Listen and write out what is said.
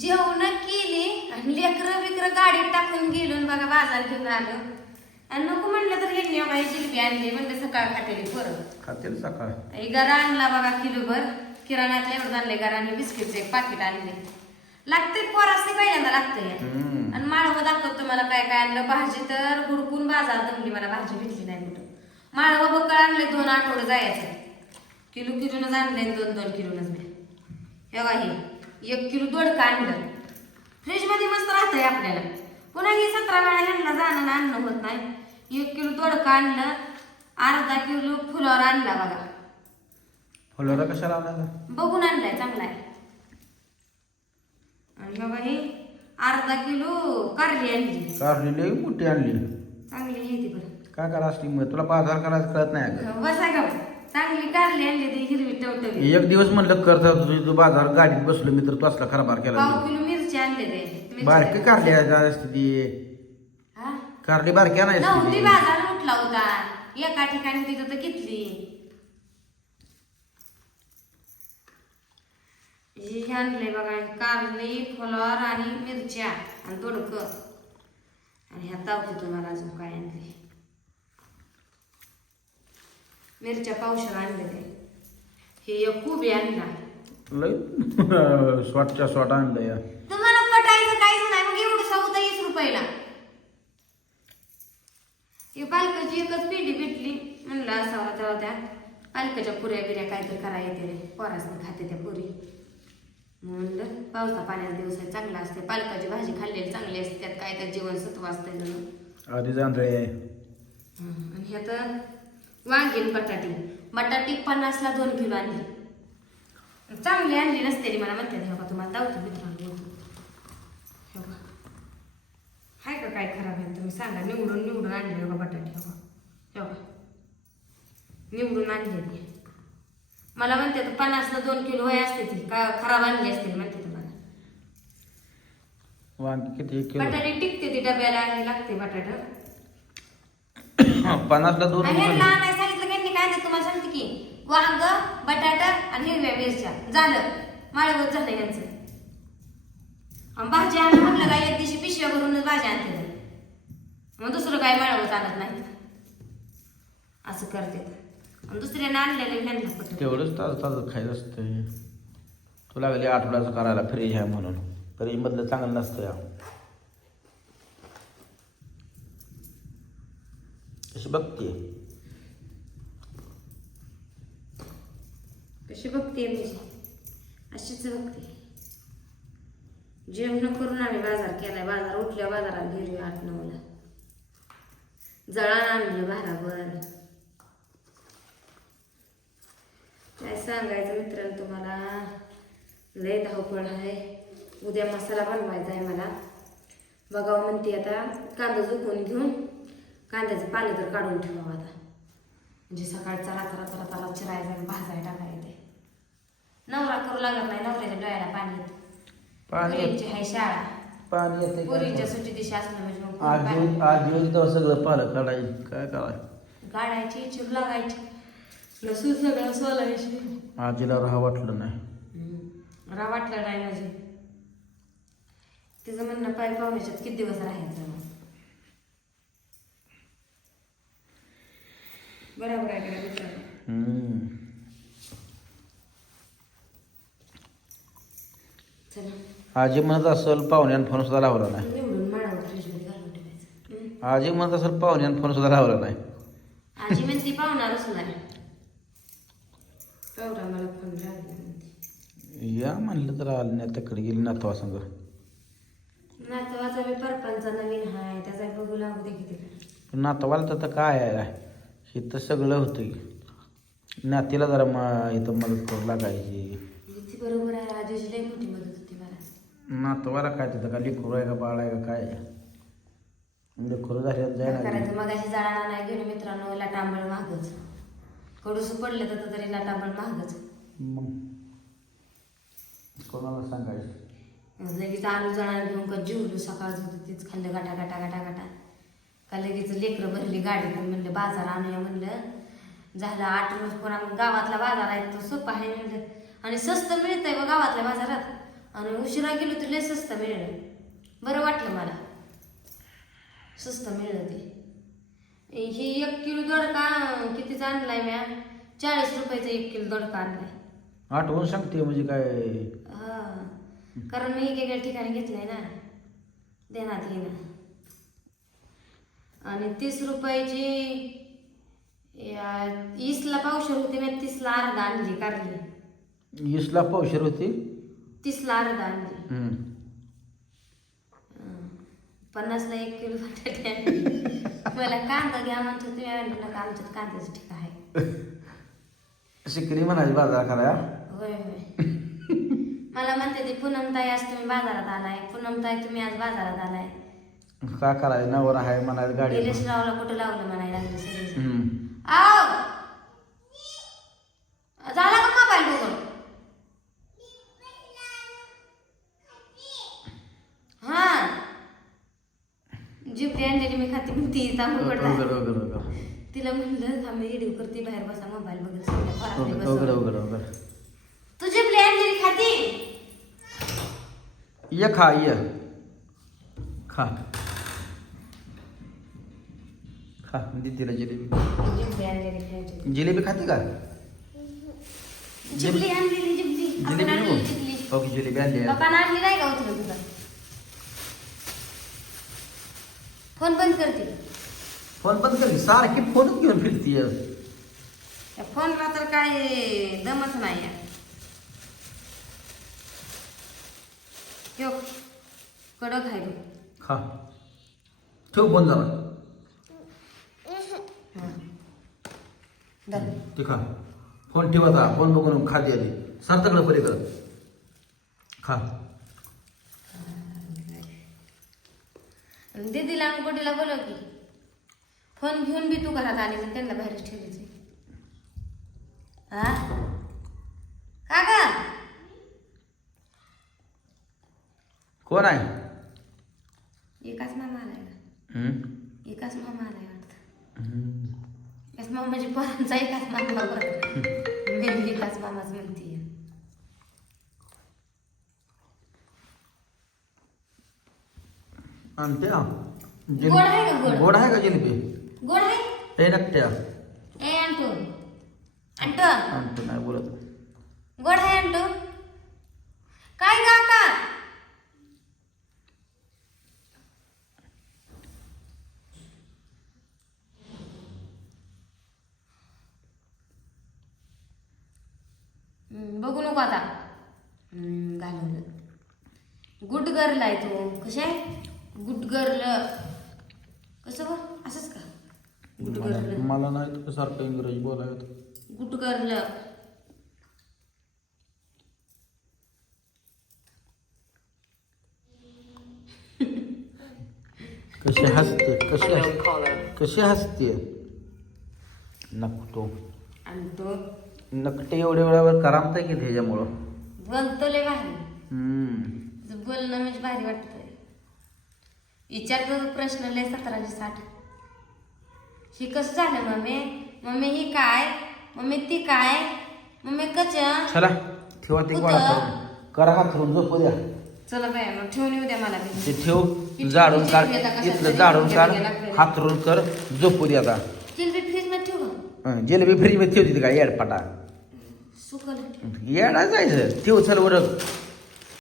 जेवण केली आणि लेकरं बिकरं गाडीत टाकून गेलो बघा बाजार घेऊन आलो. आणि नको म्हणलं तर ह्यांनी काही जिलबी आणली म्हणलं सकाळ खातेली परत खातील सकाळ. गरा आणला बघा किलोभर. किराण्यातलं एवढं आणले गरा आणि बिस्किटचं एक पाकिट आणले लागते पोरासने पहिल्यांदा हम्म. आणि माळवं दाखवतो मला काय काय आणलं. भाजी तर हुडकून बाजार जमली मला भाजी भेटली नाही कुठं. माळवं बक्कळ आणले दोन आठवडे जायचं. किलो किलोनच आणले दोन दोन किलोनच मी हे हे. एक किलो दोडका आणलं? फ्रीजमध्ये मस्त राहतंय आपल्याला. पुन्हा ही सतरा वेळा ह्यांना जाणं आणि आणणं होत नाही. एक किलो दोडका आणलं? अर्धा किलो फुलावर आणला बघा. फुलोरा कशाला आणायला बघून आणलाय चांगला आहे. आणि बघा हे अर्धा किलो कारली आणली. कारली लई मोठी आणली. चांगली आहे ती बरं काय करा असली मग तुला बाजार करायचं कळत नाही बसा का चांगली कारली आणली ती हिरवी टवटवी एक दिवस म्हणलं करता तुझी तू बाजार गाडीत बसलो मी तर तू असला खराबार केला. पाव किलो मिरची आणले ते. बारकी. कारली असते ती? कारली बारकी नव्हती नाही बाजार उठला होता. एका ठिकाणी तिथं तर कितली? हे आणले बघा कारली फुलवर आणि मिरच्या आणि दोडक. आणि ह्या तावते तुम्हाला अजून काय आणले. मिरच्या पावशर आणले ते हे एक खूबी आणला लई स्वटच्या स्वट आणलं या. तुम्हाला पटायचं काहीच नाही मग एवढं सौदा वीस रुपयाला. हे पालकाची एकच पिंडी भेटली म्हणलं असावा तेव्हा त्या पालकाच्या पुऱ्या बिऱ्या काहीतरी करा येते रे पोरासने खाते त्या पुरी. म्हणलं पावसा पाण्याचा दिवस आहे चांगला असते. पालकाची भाजी खाल्लेली चांगली असते त्यात काय तर जीवन सत्व असतंय जणू आधी जांधळे आहे हं, आणि ह्यात वांगी आणि बटाटी. बटाटी पन्नासला दोन किलो आणली. चांगली आणली नसते रे मला म्हणते हे बघा तुम्हाला दावतो मित्रांनो. हे. हाय का काय खराब आहे? तुम्ही सांगा. निवडून निवडून आणली बघा बटाटी हे बघा. हे बघा. निवडून आणली मला म्हणते तर पन्नासला दोन किलो वय असते ती. का खराब आणली असते? म्हणते तुम्हाला वांगी किती? एक किलो. बटाटी टिकते ती डब्याला आणि लागते बटाटा. पन्नासला दोन आणि रुपये. ह्यांना आणायला सांगितलं की काय नाही तुम्हाला सांगते की वांग बटाटा आणि हिरव्या मिरच्या. झालं. माळवत झालं यांचं आणि भाजी म्हटलं काय एक दिवशी पिशव्या भरूनच भाज्या आणते मग दुसरं काय माळवत आणत नाही. असं करते. दुसऱ्याने आणलेलं ह्यांना तेवढंच खायचं असतं तुला गेली आठवड्याचं करायला फ्रीज आहे म्हणून. फ्रीज मधलं चांगलं नसतं या. बघते कशी बघते म्हणजे अशीच बघते जेवण करून आम्ही बाजार केलाय. बाजार उठल्या बाजारात गेलो आठ नऊला. जळान आणलं भाराभर. काय सांगायचं मित्रांनो तुम्हाला? लय धावपळ आहे. उद्या मसाला बनवायचा आहे मला. बघावं हो म्हणते आता कांदा झुकून घेऊन कांद्याचं पालं तर काढून ठेवावं आता. म्हणजे सकाळी चला चला चला चला चिरायचं आणि भाजाय टाकायचं नवरा करू लागत नाही नवऱ्याच्या डोळ्याला पाणी येतं. पाणी येत- पोरींची आहे शाळा. पाणी येते पोरींच्या सुट्टी दिवशी असलं म्हणजे मग आज सगळं पालं काढायचं. काय करायचं? गाडायची चिर लागायची. लसूण सगळं सोलायची. आजीला राहा वाटलं नाही. रा वाटलं नाही म्हणजे तिचं म्हणणं पाय पाहुण्याच्यात किती दिवस राहायचं मग? बरोबर आहे का मित्रांनो? हम्म. चला आजी म्हणत असेल पाहुण्यानं फोन सुद्धा लावला नाही. निवडून माळावर फ्रीजमध्ये घालून ठेवायचं? आजी म्हणत असेल पाहुण्यानं फोन सुद्धा लावला नाही. आजी म्हणते पाहुणारच नाही पाहुणा मला फोन लागला म्हणते या म्हणलं तर आलं नाही तिकडे गेली नातवा संग नातवाचा बी परपांचा नवीन हाय त्याचा बघू लागू दे किती पण नातवाला तर आता काय आहे? हे तर सगळं होतं की नातीला जरा म इथं मदत करू लागायची. बरोबर आहे आजीची लई मोठी मदत होती. मला नातवाला काय तिथं का लेकरू आहे का बाळ आहे का काय? लेकरू झाल्यात जायला करायचं मग अशी जाळा नाही गेलो मित्रांनो लाटांबळ महागच. कडूस पडलं तर तरी लाटांबळ महागच. मग? कोणाला सांगायचं? लगेच आलू जळा घेऊन का जेवलो सकाळचं होतं तीच खाल्लं गाटा गाटा गाटा गाटा. का लगेच लेकरं भरली गाडीतून म्हणलं बाजार आणूया म्हणलं. झालं आठ रोज पुन्हा मग गावातला बाजार आहे तो सोपा आहे म्हणलं. आणि स्वस्त मिळतंय बघ गावातल्या बाजारात. आणि उशिरा गेलो तर लय स्वस्त मिळलं. बरं वाटलं मला. स्वस्त मिळलं ते. ही एक किलो दोडका कितीचा आणलाय म्या? चाळीस रुपयाचा एक किलो दोडका आणलाय. आठवण सांगते म्हणजे काय? हा. कारण मी वेगवेगळ्या ठिकाणी घेतलंय ना. देण्यात येणं. आणि तीस रुपयाची या- वीसला पावशर होती मी तीसला अर्धा आणली कारली वीसला पावशेर होती? तीसला अर्धा आणली. हम्म. पन्नासला एक किलो बटाटे आणले. मला कांदा घ्या म्हणतो तुम्ही आणलं का आमच्यात कांद्याचं ठिका आहे. शिकली म्हणाली बाजार करा होय होय. मला म्हणते ती पूनम ताई आज तुम्ही बाजारात आलाय. पूनम ताई तुम्ही आज बाजारात आलाय. का करायचं? नवर आहे म्हणाली गाडी रावला कुठं लावलं म्हणायला लागले सगळे हम्म. आव झाला का मोबाईल बघून हा जिपी आणलेली मी खाते म्हणती तांबूळ उघड पडला उघड उघड तिला म्हणलं आम्ही व्हिडिओ करते बाहेर बसा मोबाईल वगैरे सगळ्या घरातले उघड बसा. उघड उघड उघड तू जिपली आणलेली खाती. ये खा ये. खा. खा दीदीला जिलेबी. जिपली आणलेली खायची जिलेबी खाते का? जिपली आणलेली जिपली आपण जिलेबी आणलेली नको जिपली ओके जिलेबी आणली. आहे. पप्पानं आणली नाही का उचलून तुझा? फोन बंद करते. फोन बंद कर सारखी फोनच घेऊन फिरतीये त्या फोनला तर काय दमच नाही आहे. यो कडक आहे तो. खा. ठेव फोन हं. धर. ते खा. फोन ठेवायचा फोन बघून खा दे आधी सारताकडे पलीकडे. खा. आणि दीदीला आणि गोडीला बोलव की फोन घेऊन बी तू घरात आली तर त्यांना बाहेरच ठेवायचे. हा? का ग? कोण आहे? एकाच मामा आलाय? एकाच मामा आलाय वाटतं. एकाच मामाची पोरांचा एकाच मामा. एकाच मामाच म्हणते आणि ते हा. गोड आहे का गोड? गोड आहे का जिलेबी गोड आहे? ते नकट्या ए अंटू. अंटू. आणतो नाही बोलत. गोड आहे अंटू? काय काका हम्म, बघू नको आता. हम्म, घालवलं गुड गर्ल आहे तो. कसे आहे? गुड गर्ल कसं असंच का? गुड गर्ल मला नाही तुझं सारखं इंग्रजी बोलायचं. गुड गर्ल कशी हसते कशी हसते कशी हसते? नकटो आणि तो? नकटे एवढ्या वेळावर करामत की त्याच्यामुळं. बोलतो लय भारी हम्म. तुझं बोलणं म्हणजे भारी वाटतंय विचारतो तू प्रश्न लय सतराशे साठ. ही कसं झालं मम्मी? मम्मी ही काय? मम्मी ती काय? मम्मी कच चला ठेवा ते करून. करा हात धरून झोपू द्या. चला बाय मग ठेवून येऊ द्या मला बी. ते ठेव झाडून काढ. इथलं झाडून काढ. हात धरून कर झोपू दे आता. जिलबी फ्रीजमध्ये ठेवू. का हं, जिलेबी फ्रीजमध्ये ठेवते का येडपाटा. सुकल येडा जायचं. ठेव चल वर